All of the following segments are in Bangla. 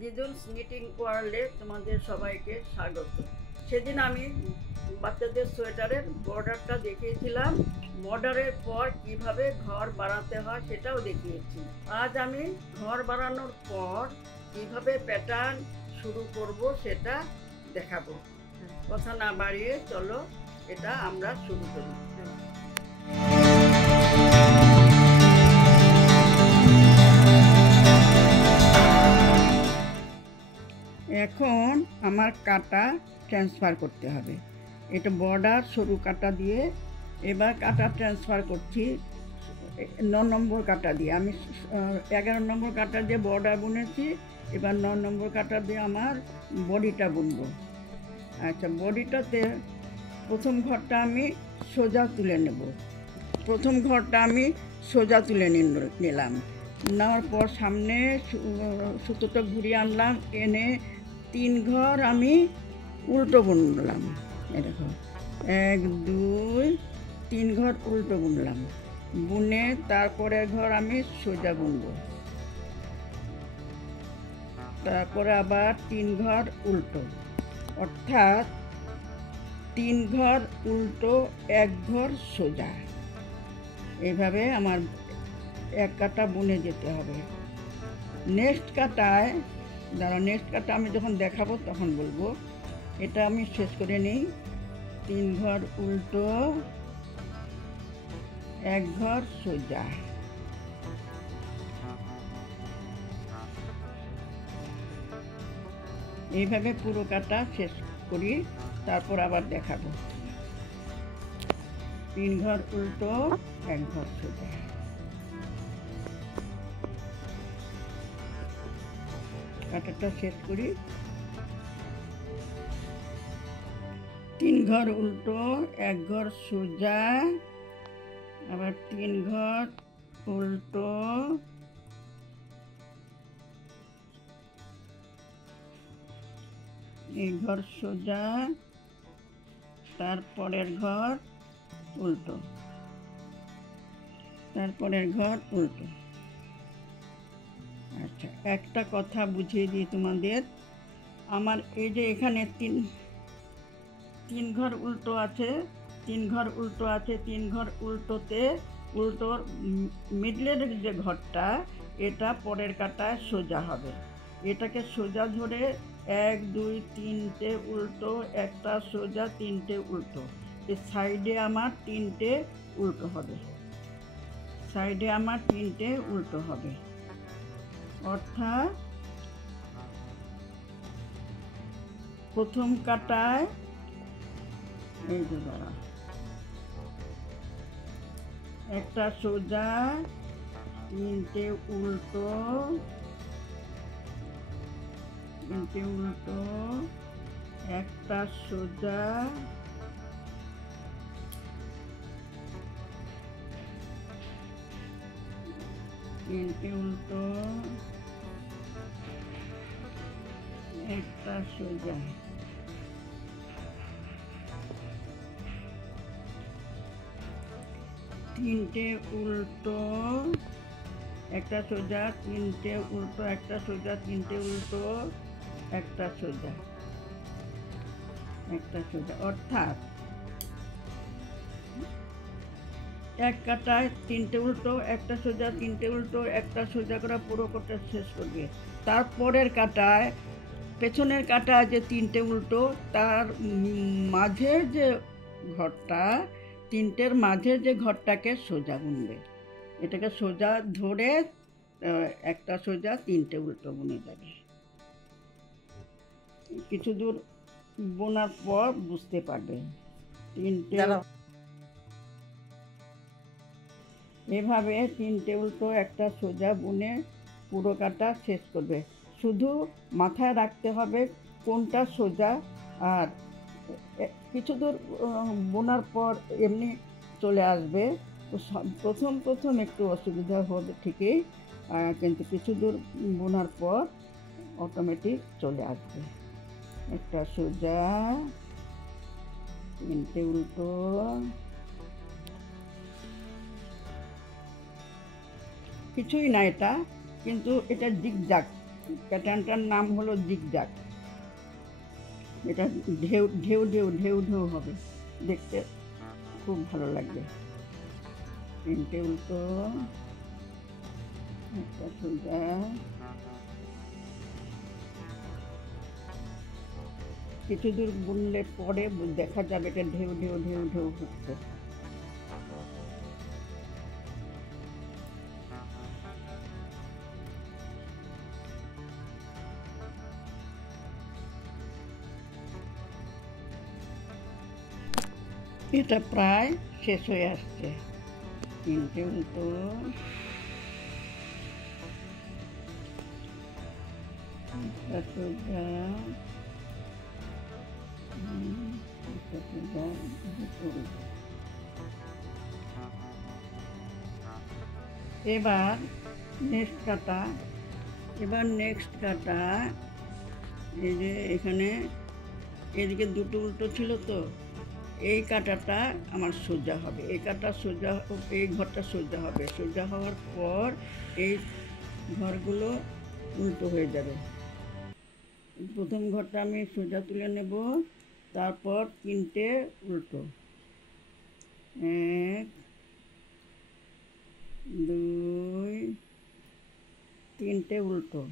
দিদুলস নিটিং ওয়ার্ল্ডে তোমাদের সবাইকে স্বাগত। সেদিন আমি বাচ্চাদের সোয়েটারের বর্ডারটা দেখিয়েছিলাম, বর্ডারের পর কিভাবে ঘর বানাতে হয় সেটাও দেখিয়েছি। আজ আমি ঘর বানানোর পর কিভাবে প্যাটার্ন শুরু করব সেটা দেখাবো। কথা না বাড়িয়ে চলো এটা আমরা শুরু করি। এখন আমার কাটা ট্রান্সফার করতে হবে। এটা বর্ডার সরু কাটা দিয়ে এবার কাটা ট্রান্সফার করছি 9 নম্বর কাটা দিয়ে। আমি 11 নম্বর কাটা দিয়ে বর্ডার বুনেছি, এবার 9 নম্বর কাটা দিয়ে আমার বডিটা বুনবো। আচ্ছা, বডিটাতে প্রথম ঘরটা আমি সোজা তুলে নেব। প্রথম ঘরটা আমি সোজা তুলে নিলাম। নেওয়ার পর সামনে সুতোটা ঘুরিয়ে আনলাম, এনে 3 ঘর আমি উল্টো বুনলাম। এরকম 1 2 3 ঘর উল্টো বুনলাম, বুনে তারপরে ঘর আমি সোজা বুনব। তারপরে আবার 3 ঘর উল্টো, অর্থাৎ 3 ঘর উল্টো 1 ঘর সোজা। এইভাবে আমার এক কাটা বুনে যেতে হবে। নেক্সট কাটায় নেক্সট কাটা আমি যখন দেখাবো তখন বলবো। এটা আমি শেষ করে নিই। 3 ঘর উল্টো 1 ঘর সোজা। এইভাবে পুরো কাটা শেষ করি, তারপর আবার দেখাবো। 3 ঘর উল্টো 1 ঘর সোজা। কাটাটা শেষ করি। 3 ঘর উল্টো 1 ঘর সোজা, আবার 3 ঘর উল্টো 1 ঘর সোজা, তারপরের ঘর উল্টো, তারপরের ঘর উল্টো। আচ্ছা, একটা কথা বুঝিয়ে দিই তোমাদের। আমার এই যে এখানে 3 ঘর উল্টো আছে, 3 ঘর উল্টো আছে, 3 ঘর উল্টোতে উল্টোর মিডলের যে ঘরটা, এটা পরের কাটায় সোজা হবে। এটাকে সোজা ধরে 1 2 3টে উল্টো, একটা সোজা, 3টে উল্টো। এই সাইডে আমার 3টে উল্টো হবে, সাইডে আমার 3টে উল্টো হবে। অর্থাৎ প্রথম কাটায় এই যে দাঁড়া, একটা সোজা, 3টে উল্টো, 3টে উল্টো, একটা সোজা, 3টে উল্টো, একটা সোজা। 3টে উল্টো, একটা সোজা, 3টে উল্টো, একটা সোজা, 3টে উল্টো, একটা সোজা, একটা সোজা। অর্থাৎ এক কাটায় 3টে উল্টো, একটা সোজা, 3টে উল্টো, একটা সোজা করে পুরো কাটা শেষ করবে। তারপরের কাটায়, পেছনের কাটায় যে 3টে উল্টো, তার মাঝের যে ঘরটা, 3টের মাঝে যে ঘরটাকে সোজা বুনবে। এটাকে সোজা ধরে একটা সোজা, 3টে উল্টো বুনে যাবে। কিছু দূর বোনার পর বুঝতে পারবে। 3টে এভাবে 3টে উল্টো একটা সোজা বুনে পুরো কাটা শেষ করবে। শুধু মাথায় রাখতে হবে কোনটা সোজা। আর কিছু দূর বোনার পর এমনি চলে আসবে। তো প্রথম একটু অসুবিধা হবে ঠিকই, কিন্তু কিছু দূর বোনার পর অটোমেটিক চলে আসবে। একটা সোজা, 3টে উল্টো, কিছুই না এটা, কিন্তু এটা জিগজাগ প্যাটার্নটার নাম হলো জিগজ্যাগ। এটা ঢেউ ঢেউ ঢেউ ঢেউ ঢেউ হবে, দেখতে খুব ভালো লাগবে। তিনটে উল্টো, একটা সোজা, কিছু দূর বুনলে পরে দেখা যাবে এটা ঢেউ ঢেউ ঢেউ ঢেউ হচ্ছে। এটা প্রায় শেষ হয়ে আসছে। তিনটে উল্টো, একটা সোজা, একটা সোজা, দুটো উল্টো। এবার নেক্সট কাটা, এই যে এখানে এদিকে দুটো উল্টো ছিল তো, এই কাটাটা আমার সোজা হবে, এই কাটা সোজা, এই ঘরটা সোজা হবে। সোজা হওয়ার পর এই ঘরগুলো উল্টো হয়ে যাবে। প্রথম ঘরটা আমি সোজা তুলে নেব, তারপর তিনটে উল্টো, 1 2 তিনটে উল্টো,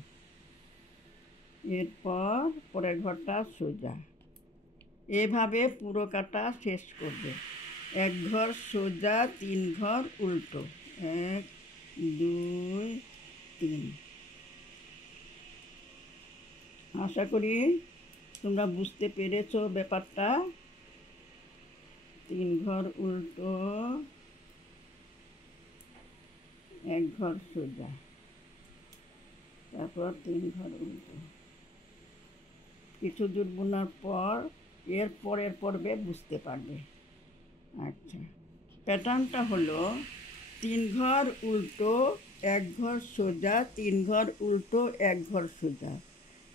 এরপর পরের ঘরটা সোজা। এভাবে পুরো কাটা শেষ করবে। এক ঘর সোজা, 3 ঘর উল্টো, 1 2 3। আশা করি তোমরা বুঝতে পেরেছো ব্যাপারটা। 3 ঘর উল্টো, 1 ঘর সোজা, তারপর 3 ঘর উল্টো। কিছু দূর বোনার পর এর পরের পর্বে বুঝতে পারবে। আচ্ছা, প্যাটার্নটা হলো 3 ঘর উল্টো, 1 ঘর সোজা, 3 ঘর উল্টো, 1 ঘর সোজা।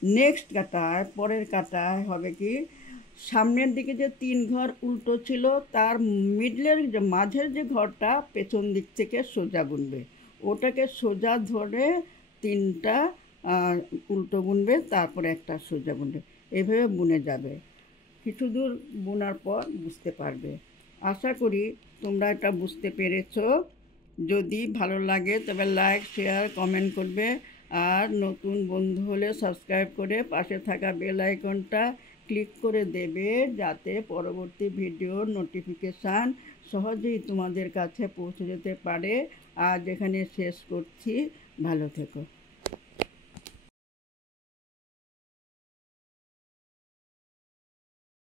নেক্সট কাটায়, পরের কাটায় হবে কি, সামনের দিকে যে 3 ঘর উল্টো ছিল তার মিডলের যে মাঝের যে ঘরটা পেছন দিক থেকে সোজা বুনবে, ওটাকে সোজা ধরে 3টা উল্টো বুনবে, তারপরে একটা সোজা বুনবে। এভাবে বুনে যাবে। কিছু দূর বোনার পর বুঝতে পারবে। আশা করি তোমরা এটা বুঝতে পেরেছো। যদি ভালো লাগে তবে লাইক, শেয়ার, কমেন্ট করবে। আর নতুন বন্ধু হলে সাবস্ক্রাইব করে পাশে থাকা বেল আইকনটা ক্লিক করে দেবে, যাতে পরবর্তী ভিডিওর নোটিফিকেশান সহজেই তোমাদের কাছে পৌঁছে যেতে পারে। আজ এখানে শেষ করছি। ভালো থেকো।